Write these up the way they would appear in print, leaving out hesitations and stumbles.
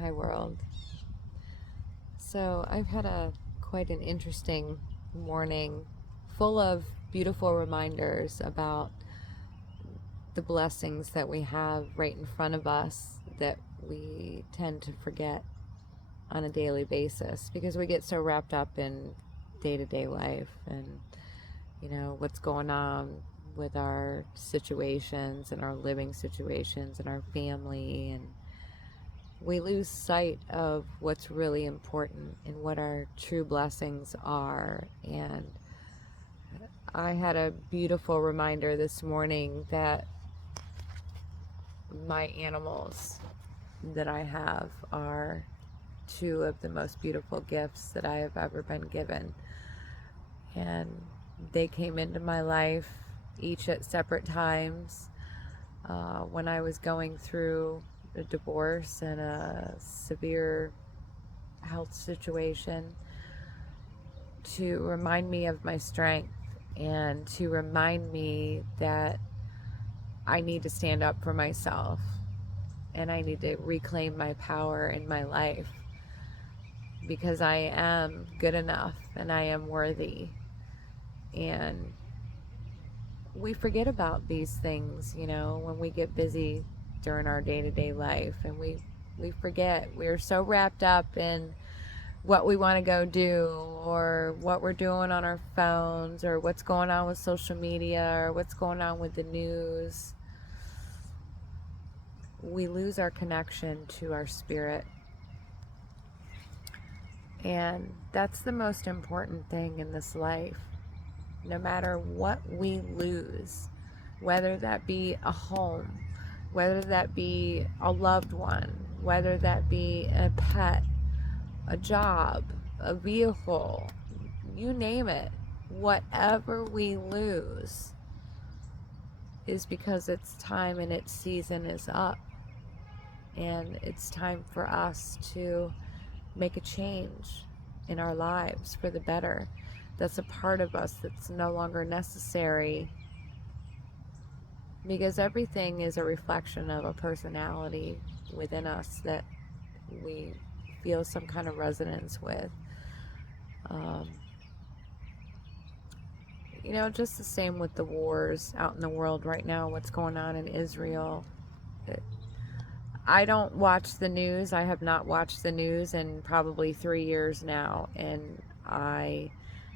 Hi world. So I've had a quite an interesting morning full of beautiful reminders about the blessings that we have right in front of us that we tend to forget on a daily basis because we get so wrapped up in day-to-day life and what's going on with our situations and our living situations and our family, and we lose sight of what's really important and what our true blessings are. And I had a beautiful reminder this morning that my animals that I have are two of the most beautiful gifts that I have ever been given. And they came into my life each at separate times. When I was going through a divorce and a severe health situation, to remind me of my strength and to remind me that I need to stand up for myself and I need to reclaim my power in my life because I am good enough and I am worthy. And we forget about these things, when we get busy during our day-to-day life, and we forget. We're so wrapped up in what we want to go do or what we're doing on our phones or what's going on with social media or what's going on with the news. We lose our connection to our spirit. And that's the most important thing in this life. No matter what we lose, whether that be a home, whether that be a loved one, whether that be a pet, a job, a vehicle, you name it, whatever we lose is because its time and its season is up. And it's time for us to make a change in our lives for the better. That's a part of us that's no longer necessary, because everything is a reflection of a personality within us that we feel some kind of resonance with. Just the same with the wars out in the world right now, what's going on in Israel. I don't watch the news. I have not watched the news in probably 3 years now, and I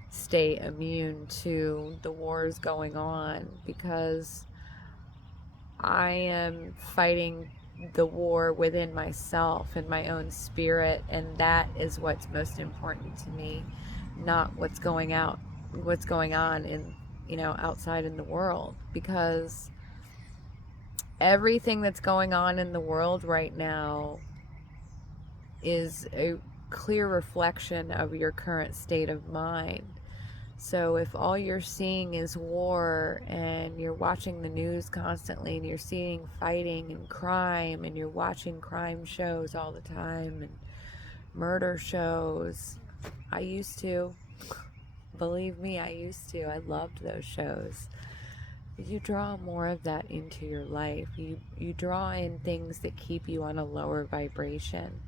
stay immune to the wars going on because I am fighting the war within myself and my own spirit, and that is what's most important to me, not what's going on in outside in the world, because everything that's going on in the world right now is a clear reflection of your current state of mind. So if all you're seeing is war and you're watching the news constantly and you're seeing fighting and crime and you're watching crime shows all the time and murder shows, I used to, believe me, I used to. I loved those shows. You draw more of that into your life. You draw in things that keep you on a lower vibration,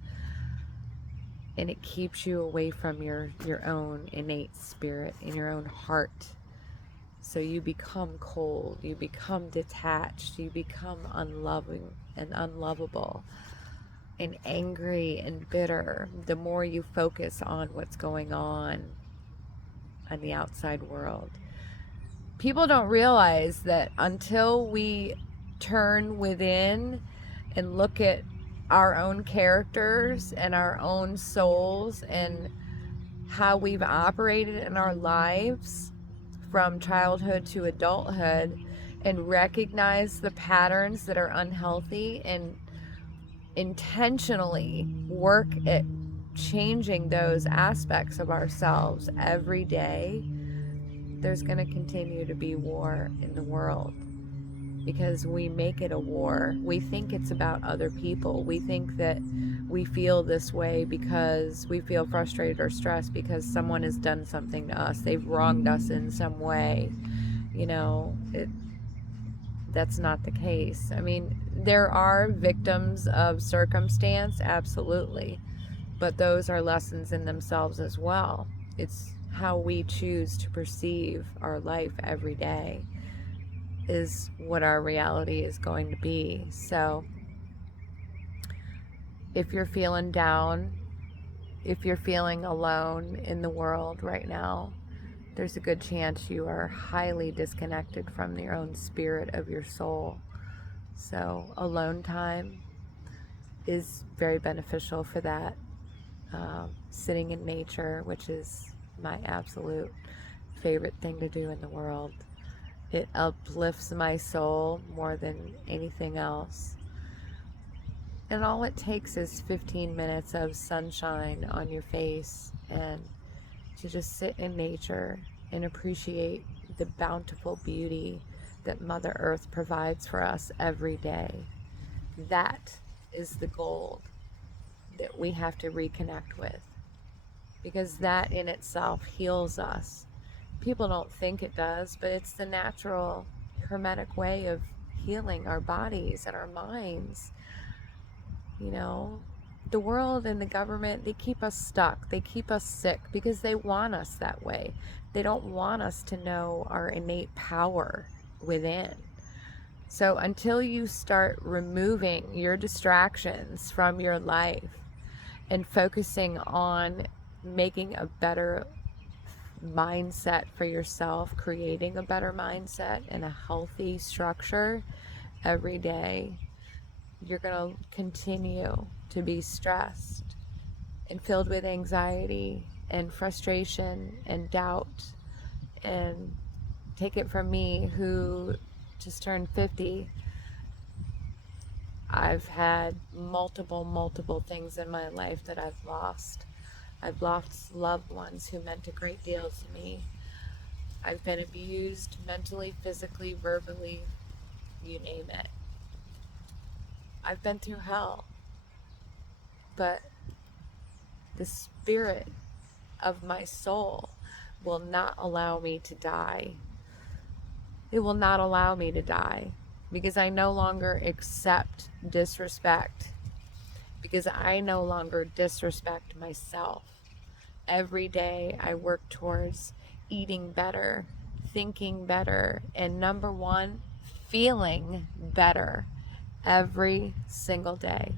and it keeps you away from your own innate spirit and your own heart. So you become cold, you become detached, you become unloving and unlovable and angry and bitter the more you focus on what's going on the outside world. People don't realize that until we turn within and look at our own characters and our own souls and how we've operated in our lives from childhood to adulthood, and recognize the patterns that are unhealthy and intentionally work at changing those aspects of ourselves every day, there's going to continue to be war in the world, because we make it a war. We think it's about other people. We think that we feel this way because we feel frustrated or stressed because someone has done something to us. They've wronged us in some way. that's not the case. I mean, there are victims of circumstance, absolutely, but those are lessons in themselves as well. It's how we choose to perceive our life every day is what our reality is going to be. So if you're feeling down, if you're feeling alone in the world right now, there's a good chance you are highly disconnected from your own spirit of your soul. So alone time is very beneficial for that. Sitting in nature, which is my absolute favorite thing to do in the world. It uplifts my soul more than anything else. And all it takes is 15 minutes of sunshine on your face and to just sit in nature and appreciate the bountiful beauty that Mother Earth provides for us every day. That is the gold that we have to reconnect with, because that in itself heals us. People don't think it does, but it's the natural hermetic way of healing our bodies and our minds. You know, the world and the government, they keep us stuck. They keep us sick because they want us that way. They don't want us to know our innate power within. So until you start removing your distractions from your life and focusing on making a better mindset for yourself, creating a better mindset and a healthy structure every day, you're going to continue to be stressed and filled with anxiety and frustration and doubt. And take it from me, who just turned 50, I've had multiple things in my life that I've lost. I've lost loved ones who meant a great deal to me. I've been abused mentally, physically, verbally, you name it. I've been through hell. But the spirit of my soul will not allow me to die. It will not allow me to die because I no longer accept disrespect, because I no longer disrespect myself. Every day I work towards eating better, thinking better, and number one, feeling better every single day.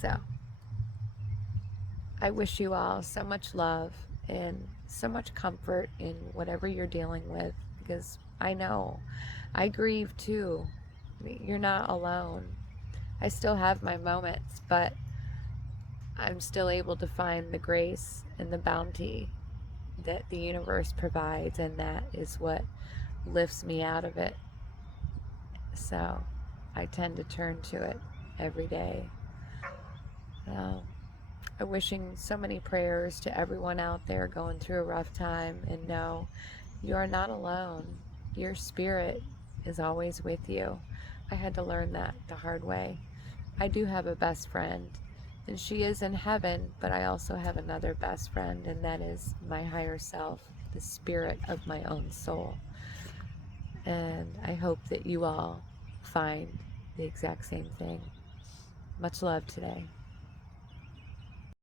So I wish you all so much love and so much comfort in whatever you're dealing with, because I know I grieve too. You're not alone. I still have my moments, but I'm still able to find the grace and the bounty that the universe provides, and that is what lifts me out of it. So I tend to turn to it every day. I'm wishing so many prayers to everyone out there going through a rough time, and know you are not alone. Your spirit is always with you. I had to learn that the hard way. I do have a best friend, and she is in heaven, but I also have another best friend, and that is my higher self, the spirit of my own soul. And I hope that you all find the exact same thing. Much love today.